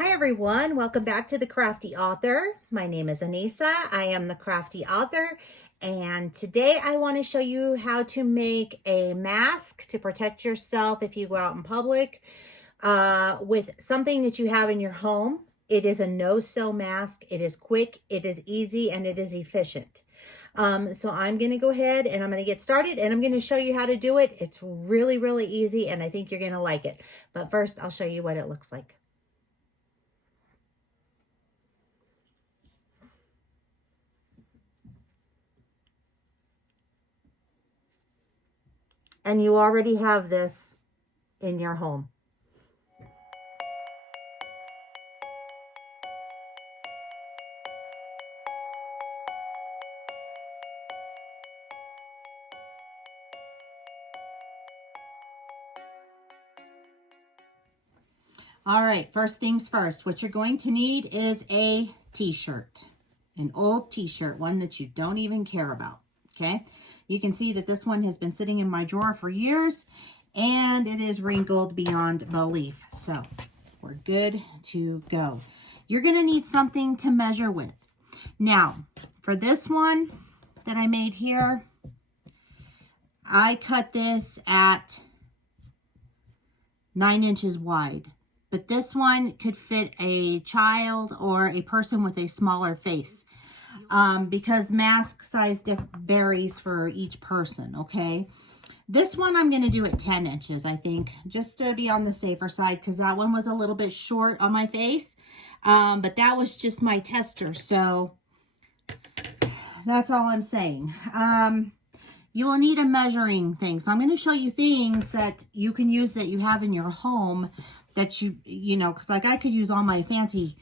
Hi everyone, welcome back to the Crafty Author. My name is Anissa. I am the Crafty Author, and today I want to show you how to make a mask to protect yourself if you go out in public with something that you have in your home. It is a no-sew mask. It is quick, it is easy, and it is efficient. So I'm going to go ahead and I'm going to get started and I'm going to show you how to do it. It's really, really easy and I think you're going to like it. But first, I'll show you what it looks like. And you already have this in your home. All right, first things first, what you're going to need is a t-shirt, an old t-shirt, one that you don't even care about, okay? You can see that this one has been sitting in my drawer for years and it is wrinkled beyond belief. So we're good to go. You're gonna need something to measure with. Now, for this one that I made here, I cut this at 9 inches wide. But this one could fit a child or a person with a smaller face because mask size varies for each person, okay? This one I'm going to do at 10 inches, I think, just to be on the safer side because that one was a little bit short on my face. But that was just my tester, so that's all I'm saying. You will need a measuring thing. So I'm going to show you things that you can use that you have in your home that you know, because like I could use all my fancy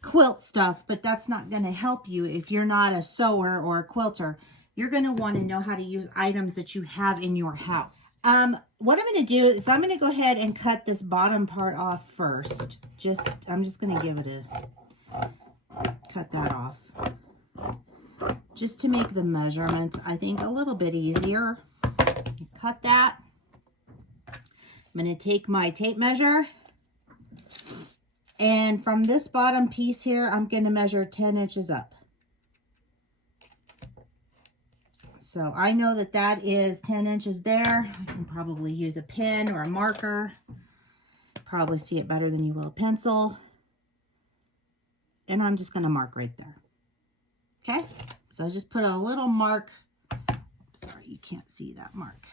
quilt stuff, but that's not going to help you if you're not a sewer or a quilter. You're going to want to know how to use items that you have in your house. What I'm going to do is I'm going to go ahead and cut this bottom part off first. I'm just going to give it cut that off. Just to make the measurements, I think, a little bit easier. Cut that. I'm going to take my tape measure. And from this bottom piece here, I'm going to measure 10 inches up. So I know that that is 10 inches there. I can probably use a pen or a marker. Probably see it better than you will a pencil. And I'm just going to mark right there. Okay? So I just put a little mark. Sorry, you can't see that mark.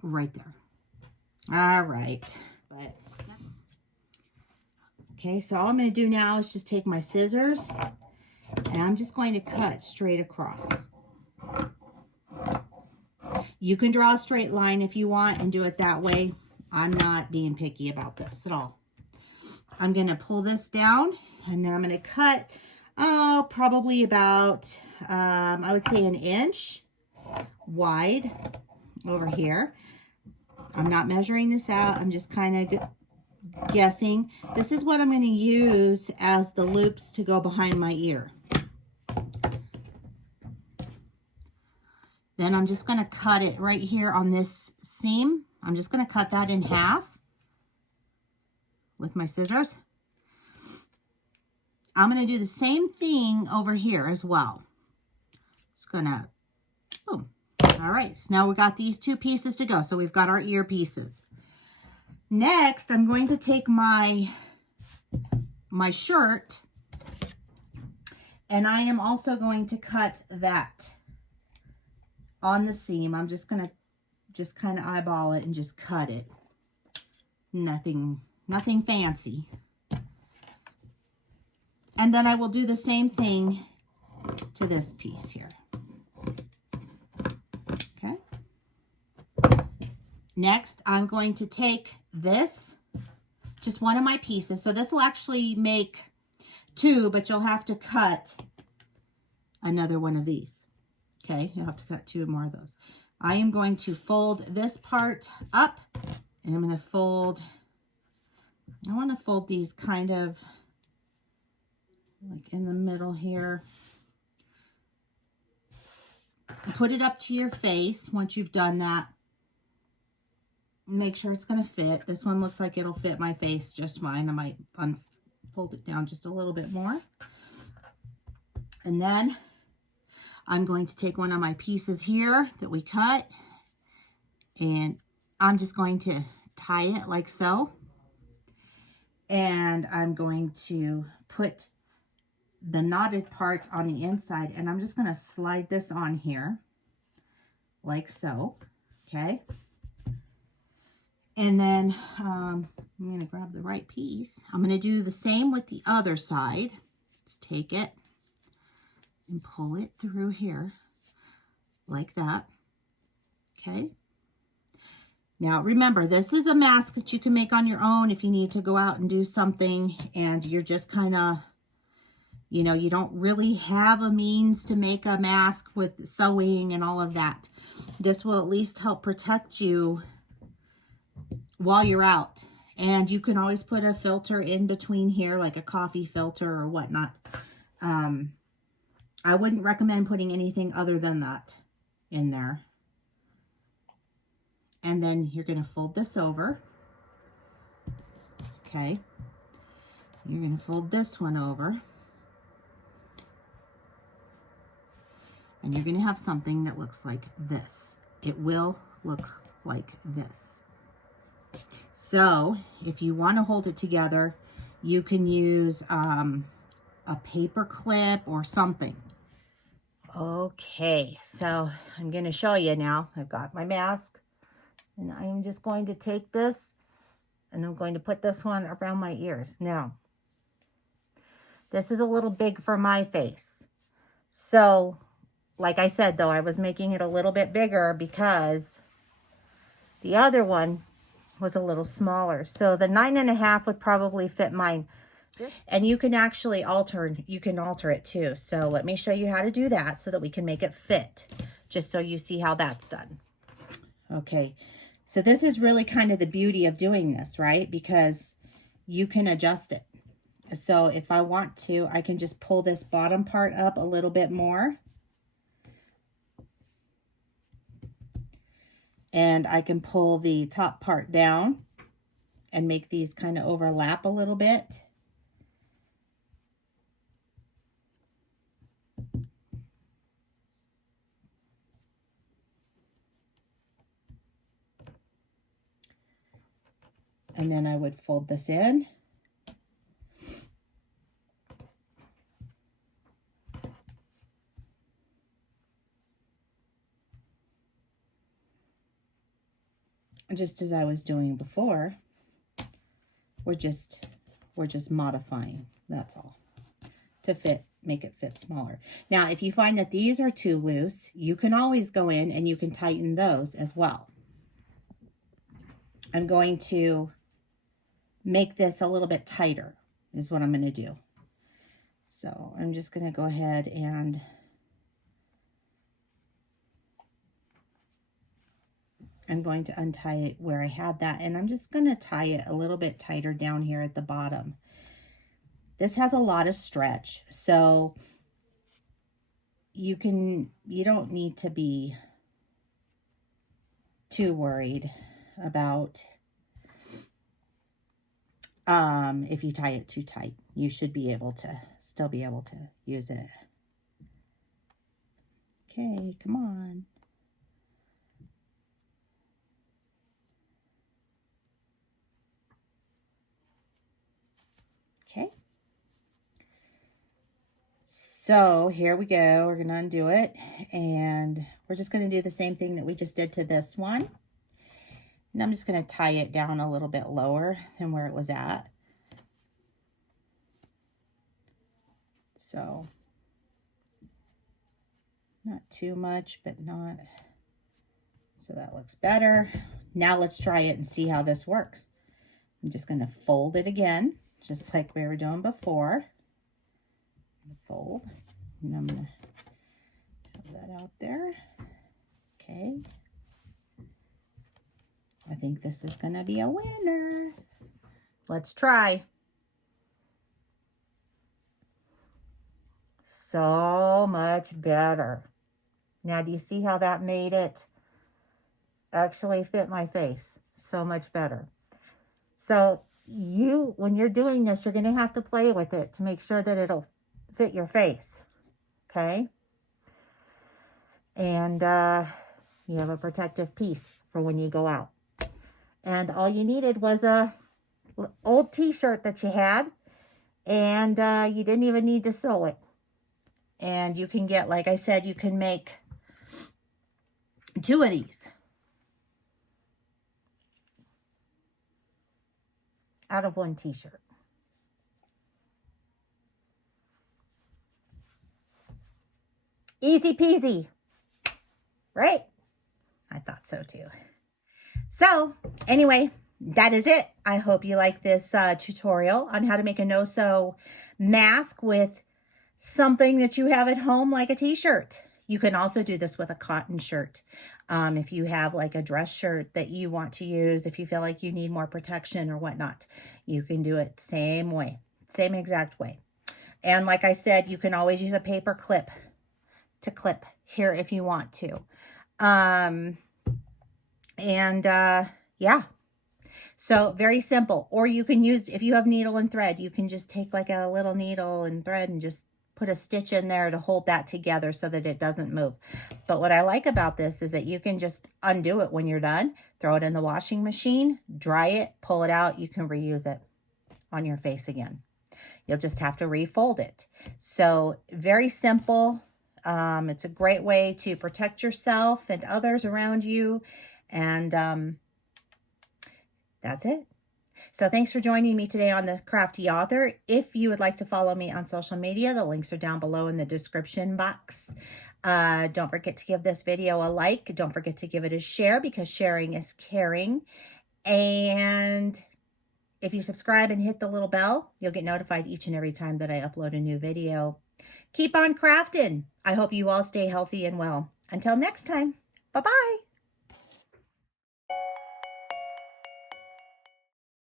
Right there. All right. Okay, so all I'm going to do now is just take my scissors and I'm just going to cut straight across. You can draw a straight line if you want and do it that way. I'm not being picky about this at all. I'm going to pull this down and then I'm going to cut, probably about, I would say 1 inch wide over here. I'm not measuring this out. I'm just kind of guessing. This is what I'm going to use as the loops to go behind my ear. Then I'm just going to cut it right here on this seam. I'm just going to cut that in half with my scissors. I'm going to do the same thing over here as well. Just going to, boom. All right, so now we've got these two pieces to go. So we've got our ear pieces. Next, I'm going to take my shirt and I am also going to cut that on the seam. I'm just going to just kind of eyeball it and just cut it. Nothing fancy. And then I will do the same thing to this piece here. Okay. Next, I'm going to take this, just one of my pieces. So this will actually make 2, but you'll have to cut another one of these. Okay, you'll have to cut 2 more of those. I am going to fold this part up and I'm going to fold, I want to fold these kind of like in the middle here. Put it up to your face once you've done that. make sure it's going to fit. This one looks like it'll fit my face just fine. I might unfold it down just a little bit more. And then I'm going to take one of my pieces here that we cut, and I'm just going to tie it like so. And I'm going to put the knotted part on the inside, and I'm just going to slide this on here like so. Okay. And then I'm going to grab the right piece. I'm going to do the same with the other side. Just take it and pull it through here like that. Okay. Now remember, this is a mask that you can make on your own if you need to go out and do something and you're just kind of, you know, you don't really have a means to make a mask with sewing and all of that. This will at least help protect you while you're out. And you can always put a filter in between here, like a coffee filter or whatnot. I wouldn't recommend putting anything other than that in there. And then you're going to fold this over. Okay. You're going to fold this one over. And you're going to have something that looks like this. It will look like this. So if you want to hold it together, you can use a paper clip or something. Okay, so I'm going to show you now. I've got my mask, and I'm just going to take this and I'm going to put this one around my ears. Now, this is a little big for my face. So, like I said, though, I was making it a little bit bigger because the other one was a little smaller. So the 9.5 would probably fit mine. And you can actually alter it too. So let me show you how to do that so that we can make it fit, just so you see how that's done. Okay, so this is really kind of the beauty of doing this, right? Because you can adjust it. So if I want to, I can just pull this bottom part up a little bit more. And I can pull the top part down and make these kind of overlap a little bit. And then I would fold this in. Just as I was doing before, we're just modifying, that's all, to make it fit smaller. Now, if you find that these are too loose, you can always go in and you can tighten those as well. I'm going to make this a little bit tighter is what I'm going to do. So I'm just going to go ahead and I'm going to untie it where I had that, and I'm just going to tie it a little bit tighter down here at the bottom. This has a lot of stretch, so you don't need to be too worried about if you tie it too tight. You should be able to still be able to use it. Okay, come on. Okay. So here we go. We're going to undo it, and we're just going to do the same thing that we just did to this one. And I'm just going to tie it down a little bit lower than where it was at. So not too much, but not. So that looks better. Now let's try it and see how this works. I'm just going to fold it again, just like we were doing before. Fold, and I'm going to have that out there. Okay. I think this is going to be a winner. Let's try. So much better. Now, do you see how that made it actually fit my face? so much better. So when you're doing this, you're going to have to play with it to make sure that it'll fit your face. Okay? And you have a protective piece for when you go out. And all you needed was a old t-shirt that you had, and you didn't even need to sew it. And you can get, like I said, you can make 2 of these out of 1 t-shirt. Easy peasy, right? I thought so too. So anyway, that is it. I hope you like this tutorial on how to make a no-sew mask with something that you have at home, like a t-shirt. You can also do this with a cotton shirt. If you have like a dress shirt that you want to use, if you feel like you need more protection or whatnot, you can do it same way, same exact way. And like I said, you can always use a paper clip to clip here if you want to. Yeah. So very simple. Or you can use, if you have needle and thread, you can just take like a little needle and thread and just put a stitch in there to hold that together so that it doesn't move. But what I like about this is that you can just undo it when you're done, throw it in the washing machine, dry it, pull it out. You can reuse it on your face again. You'll just have to refold it. So very simple. It's a great way to protect yourself and others around you. And that's it. So thanks for joining me today on the Crafty Author. If you would like to follow me on social media, the links are down below in the description box. Don't forget to give this video a like. Don't forget to give it a share, because sharing is caring. And if you subscribe and hit the little bell, you'll get notified each and every time that I upload a new video. Keep on crafting. I hope you all stay healthy and well. Until next time, bye-bye.